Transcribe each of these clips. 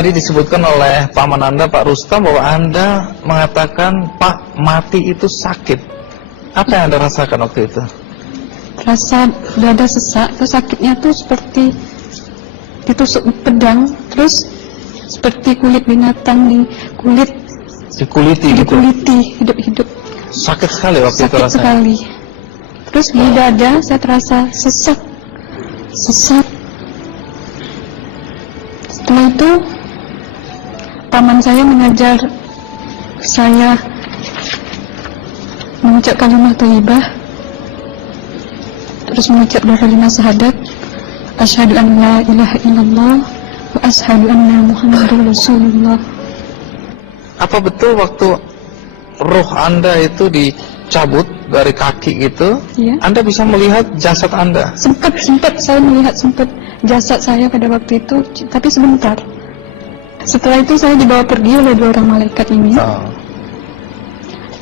tadi disebutkan oleh paman Anda, Pak Rustam, bahwa Anda mengatakan, Pak, mati itu sakit. Apa yang Anda rasakan waktu itu? Rasa dada sesak, terus sakitnya tuh seperti ditusuk pedang, terus seperti kulit binatang dikuliti hidup-hidup. Sakit sekali waktu itu rasanya? Sakit sekali. Terus di dada saya terasa sesak. Setelah itu paman saya mengajar saya mengucap kalimat thayyibah, terus mengucap doa kalimat syahadat, asyhadu an la ilaha illallah wa asyhadu anna muhammadar rasulullah. Apa betul waktu roh Anda itu dicabut dari kaki itu, Ya. Anda bisa melihat jasad Anda? Sempat saya melihat jasad saya pada waktu itu, tapi sebentar. Setelah itu saya dibawa pergi oleh 2 orang malaikat ini.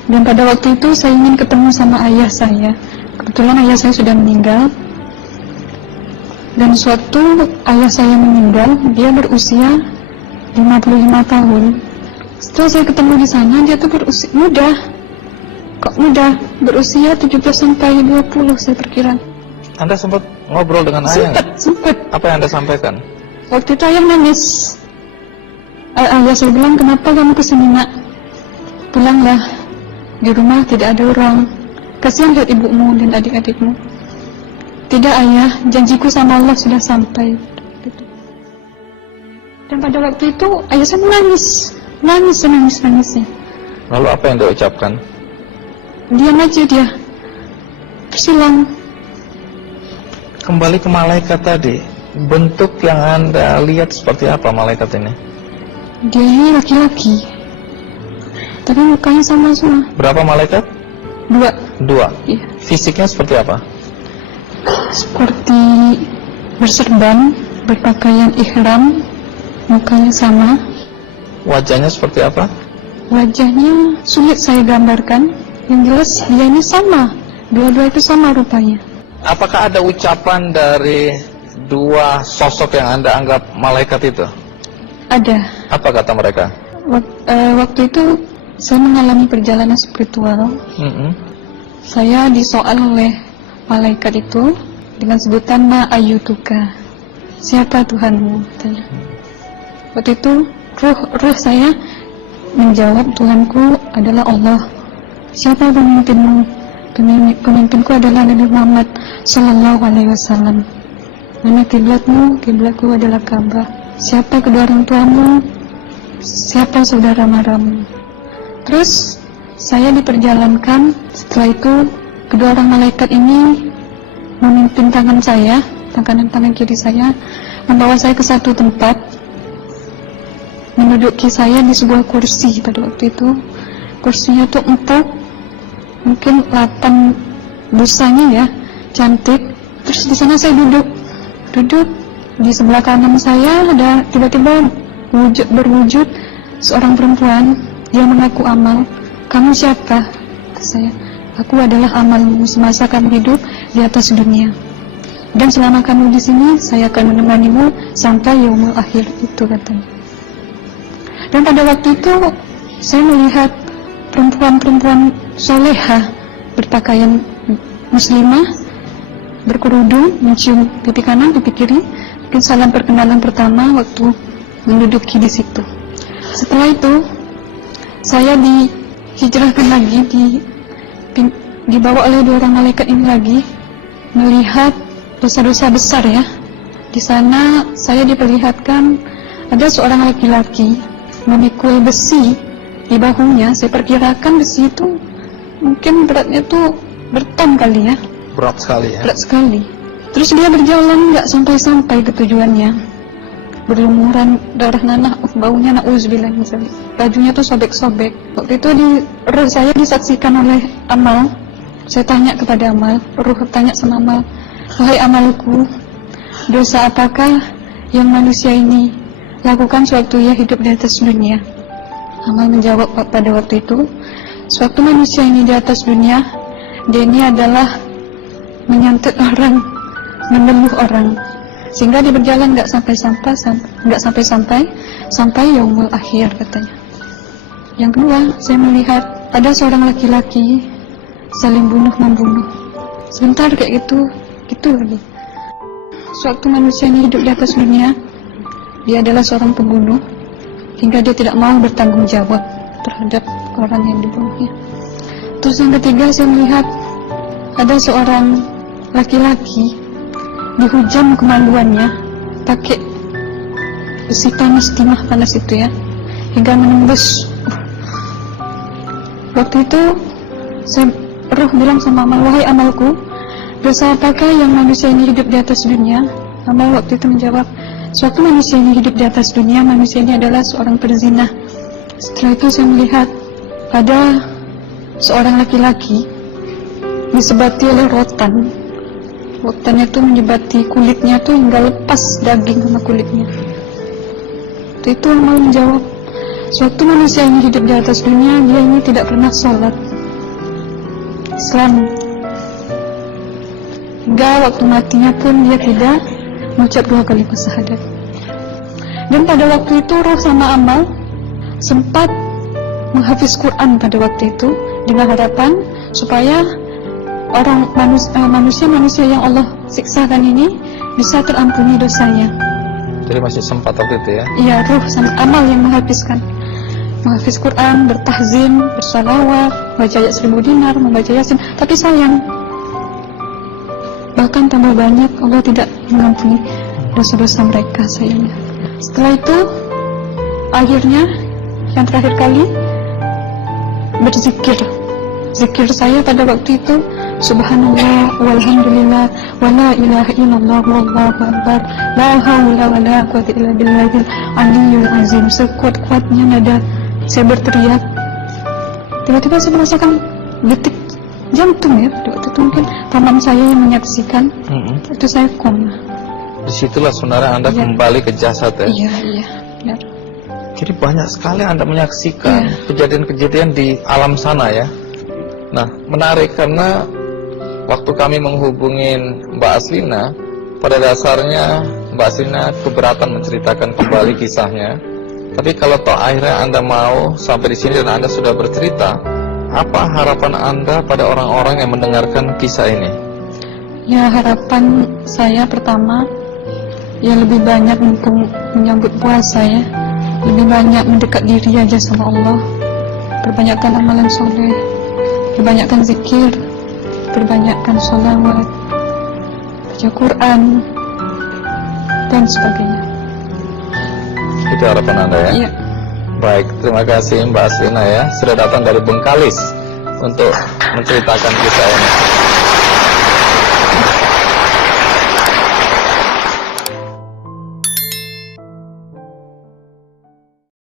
Dan pada waktu itu saya ingin ketemu sama ayah saya. Kebetulan ayah saya sudah meninggal. Dan suatu ayah saya meninggal, dia berusia 55 tahun. Setelah saya ketemu di sana, dia tuh berusia muda. Kok muda? Berusia 17 sampai 20 saya perkira. Anda sempat ngobrol dengan ayah? Sempat. Apa yang Anda sampaikan? Waktu itu ayah nangis. Ayah saya bilang, kenapa kamu kesini nak? Pulanglah, di rumah tidak ada orang. Kasihan lihat ibumu dan adik-adikmu. Tidak ayah, janjiku sama Allah sudah sampai. Dan pada waktu itu ayah saya menangis. Lalu apa yang dia ucapkan? Diam aja dia, tersilang. Kembali ke malaikat tadi, bentuk yang Anda lihat seperti apa malaikat ini? Dia ini laki-laki, tapi mukanya sama semua. Berapa malaikat? 2. Iya. Fisiknya seperti apa? Seperti berserban, berpakaian ihram, mukanya sama. Wajahnya seperti apa? Wajahnya sulit saya gambarkan. Yang jelas dia ini sama, dua-dua itu sama rupanya. Apakah ada ucapan dari 2 sosok yang Anda anggap malaikat itu? Ada. Apa kata mereka? Waktu itu saya mengalami perjalanan spiritual. Saya disoal oleh malaikat itu dengan sebutan ma ayyutuka, siapa Tuhanmu? Waktu itu ruh saya menjawab, Tuhanku adalah Allah. Siapa pemimpinmu? Pemimpinku adalah Nabi Muhammad Sallallahu Alaihi Wasallam. Mana kiblatmu? Kiblatku adalah Ka'bah. Siapa kedua orang tuamu? Siapa saudara maramu? Terus saya diperjalankan. Setelah itu kedua orang malaikat ini memimpin tangan saya, tangan kiri saya, membawa saya ke satu tempat, menduduki saya di sebuah kursi. Pada waktu itu kursinya tuh empuk, mungkin 8 busanya ya, cantik. Terus di sana saya duduk. Di sebelah kanan saya ada tiba-tiba berwujud seorang perempuan. Dia mengaku amal. Kamu siapa? Kata saya. Aku adalah amalmu semasa kamu hidup di atas dunia. Dan selama kamu di sini, saya akan menemanimu sampai yaumul akhir, itu katanya. Dan pada waktu itu saya melihat perempuan-perempuan solehah berpakaian muslimah, berkerudung, mencium pipi kanan, pipi kiri. Mungkin salam perkenalan pertama waktu menduduki di situ. Setelah itu saya dihijrahkan lagi, dibawa oleh 2 orang malaikat ini lagi, melihat dosa-dosa besar ya. Di sana saya diperlihatkan ada seorang laki-laki memikul besi di bahunya. Saya perkirakan besi itu mungkin beratnya tuh berton kali ya. Berat sekali ya. Berat sekali. Terus dia berjalan nggak sampai ke tujuannya. Berlumuran darah nanah, baunya na'udzubillah misalnya. Bajunya tuh sobek-sobek. Waktu itu roh saya disaksikan oleh Amal. Saya tanya kepada Amal, roh tanya sama Amal, wahai amalku, dosa apakah yang manusia ini lakukan sewaktu ia hidup di atas dunia? Amal menjawab pada waktu itu, sewaktu manusia ini di atas dunia, dia ini adalah menyantet orang, menemuh orang. sehingga dia berjalan nggak sampai yaumul akhir katanya. Yang kedua, saya melihat ada seorang laki-laki saling bunuh-membunuh. Sebentar kayak gitu lagi. Sewaktu manusia ini hidup di atas dunia, dia adalah seorang pembunuh, hingga dia tidak mau bertanggung jawab terhadap orang yang dibunuhnya. Terus yang ketiga, saya melihat ada seorang laki-laki dihujam kemaluannya pakai besi panas, timah panas itu ya, hingga menembus. Waktu itu roh bilang sama amal, wahai amalku, dosa apakah yang manusia ini hidup di atas dunia? Amal waktu itu menjawab, sewaktu manusia ini hidup di atas dunia, manusia ini adalah seorang perzina. Setelah itu saya melihat ada seorang laki-laki disebati oleh rotan. Rotannya itu menyebati kulitnya tuh hingga lepas daging sama kulitnya. Itu amal menjawab, sewaktu manusia ini hidup di atas dunia, dia ini tidak pernah sholat Islam, hingga waktu matinya pun dia tidak mengucap 2 kalimat syahadat. Dan pada waktu itu roh sama amal sempat menghafiz Quran pada waktu itu dengan harapan supaya orang manusia yang Allah siksakan ini bisa terampuni dosanya. Jadi masih sempat waktu itu ya? Iya, roh sama amal yang menghafiz Quran, bertahzim, bersalawat, baca ayat 1000 dinar, membaca yasin. Tapi sayang, bahkan tambah banyak Allah tidak mengampuni dosa-dosa mereka sayangnya. Setelah itu, akhirnya yang terakhir kali berzikir. Zikir saya pada waktu itu, subhanallah, walhamdulillah, wa la ilaha illallah, wallahu akbar, la haula wa la quwwata illa billahil aliyyil azim. Sekuat-kuatnya nada saya berteriak, tiba-tiba saya merasakan detik jantung ya. Waktu itu mungkin paman saya yang menyaksikan. Itu saya koma. Disitulah saudara Anda kembali ke jasad ya? Iya. Jadi banyak sekali Anda menyaksikan kejadian-kejadian di alam sana ya. Nah, menarik karena waktu kami menghubungin Mbak Aslina, pada dasarnya Mbak Aslina keberatan menceritakan kembali kisahnya. Tapi kalau toh akhirnya Anda mau sampai di sini dan Anda sudah bercerita, apa harapan Anda pada orang-orang yang mendengarkan kisah ini? Ya, harapan saya pertama, ya lebih banyak menyambut puasa ya, lebih banyak mendekat diri aja sama Allah, perbanyakkan amalan soleh, perbanyakkan zikir, perbanyakkan sholawat, baca Quran, dan sebagainya. Itu harapan Anda ya? Iya. Baik, terima kasih Mbak Aslina ya, sudah datang dari Bengkalis untuk menceritakan kisah ini.